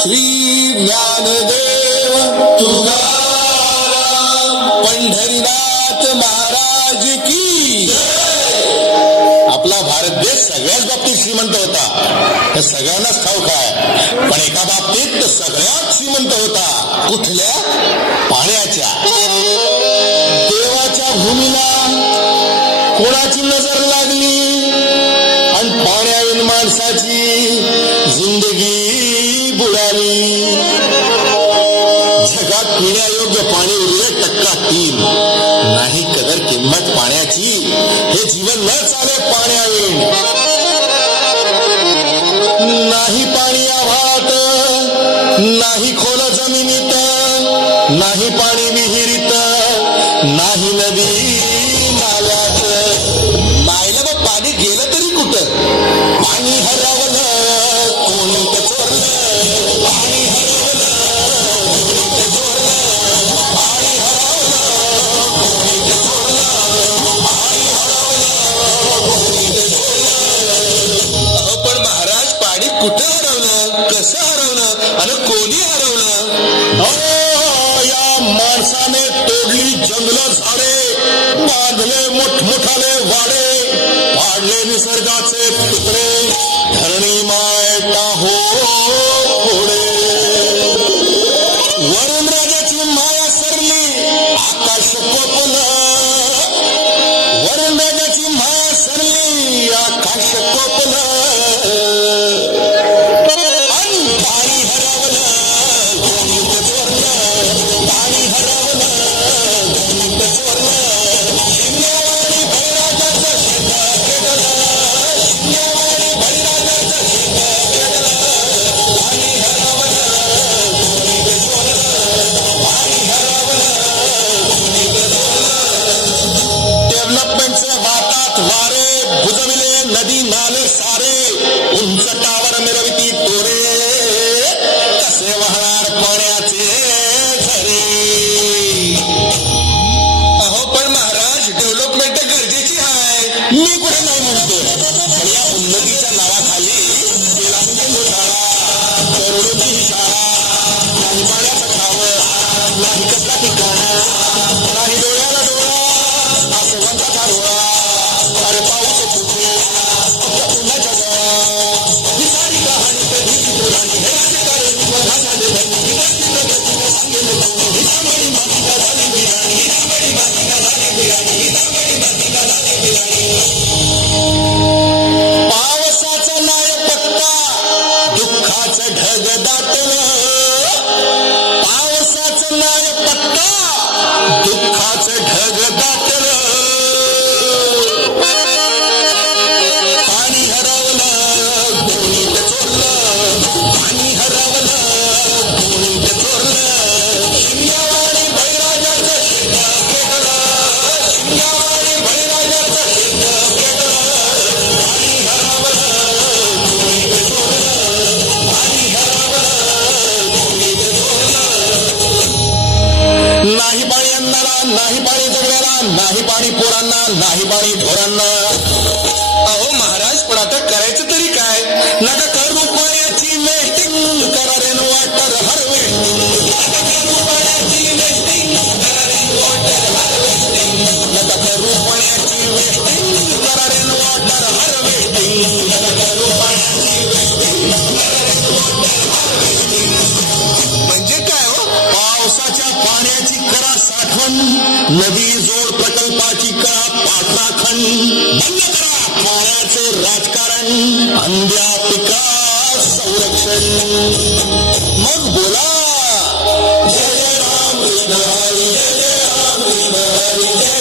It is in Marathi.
श्री ज्ञानदेव तुकाराम पंढरीनाथ महाराज की. आपला भारत देश सगळ्याच बाबतीत श्रीमंत होता, हे सगळ्यांनाच ठाऊक आहे. पण एका बाबतीत तो सगळ्यात श्रीमंत होता. कुठल्या? पाण्याच्या. देवाच्या भूमीला कोणाची नजर लागली आणि पाण्याविन माणसाची जिंदगी बुडाली. जगात पिण्यायोग्य पाणी उरले 3%. नाही कदर किंमत पाण्याची. हे जीवन न चाले पाण्याविन. नाही पाणी आभाळात, नाही खोल जमिनीत, नाही पाणी विहिरीत, नाही नदी नाल्यात. नाहीला मग पाणी गेलं तरी कुठं? पाणी हरवलं कोणी ते चोरलं. पाणी हरवलं कोणी ते चोरलं. पाणी हरवलं कोणी ते चोरलं. पाणी हरवलं कोणी ते चोरलं. पण महाराज, पाणी कुठं हरवलं, कसं हरवलं आणि कोणी हरवलं? या माणसाने तोडली जंगलं झाडे, बांधले मोठमोठाले वाडे, पाडले निसर्गाचे तुकडे, धरणी मायटा हो पुढे. वरुण राजाची माया सरली, आकाश कोपलं. वरुण राजाची माया सरली, आकाश कोपलं. पाणी हरवलं कोणी ते चोरलं. पाणी हरवलं कोणी ते चोरलं. शिंदेवाडी बळीराजाचं शेत पेटलं. शिंदेवाडी बळीराजाचं शेत पेटलं. पाणी हरवलं कोणी ते चोरलं. पाणी हरवलं कोणी ते चोरलं. डेव्हलपमेंटचे वाटात वारे, बुजविले नदी नाले सारे, उंच टावर मिरविती तोरे, कसे वाहणार पाण्याचे झरे. अहो पण महाराज, डेव्हलपमेंट गरजेची आहे, मी कुठे नाही म्हणतोय. पण या उन्नतीच्या नावाखाली केला घोटाळा, करोडोची शाळा, नाही पाण्याचं खावं, नाही कसला ठिकाण, नाही डोळ्याला डोळा, आसवंताचा डोळा. अरे पाऊस कुठे उन्हाच्या गळा. ही सारी कहाणी कधी पुराणी, हे राजकारण झाले धनी, ही भक्ती प्रगतीने सांगेल कोणी. ही तांबडी मातीला झाली बिराणी, ही तांबडी मातीला झाली बिराणी, ही तांबडी मातीला झाली बिराणी. पावसाचा नाही पत्ता, दुःखाचं ढग दाटलं. पावसाचं नाही पत्ता, दुःखाचं ढग दाटलं. पाणी हरवलं कोणी ते चोरलं. पाणी हरवलं कोणी ते चोरलं. शिंदेवाडी बळीराजाचं शेत पेटलं. शिंदेवाडी बळीराजाचं शेत पेटलं. पाणी हरवलं कोणी ते चोरलं. पाणी हरवलं कोणी ते चोरलं. नाही पाणी अन्नाला, नाही पाणी जगण्याला, नाही पाणी पोरांना, नाही पाणी ढोरांना. अहो महाराज, पण आता करायचं तरी काय? नका करू पाण्याची वेस्टिंग, करा रेन वॉटर हार्वेस्टिंग. नका करू पाण्याची वेस्टिंग, करा रेन वॉटर हार्वेस्टिंग. नका करू पाण्याची वेस्टिंग, करा रेन वॉटर हार्वेस्टिंग. नका करू पाण्याची वेस्टिंग, करा रेन वॉटर हार्वेस्टिंग. म्हणजे काय हो? पावसाच्या पाण्याची करा साठवण, नदी जोड प्रकल्पाची करा पाठराखण. बंद करा पाण्याचे राजकारण, अंध्या पिका संरक्षण. मग बोला जय जय राम कृष्ण हरी, जय जय राम कृष्ण हरी, जय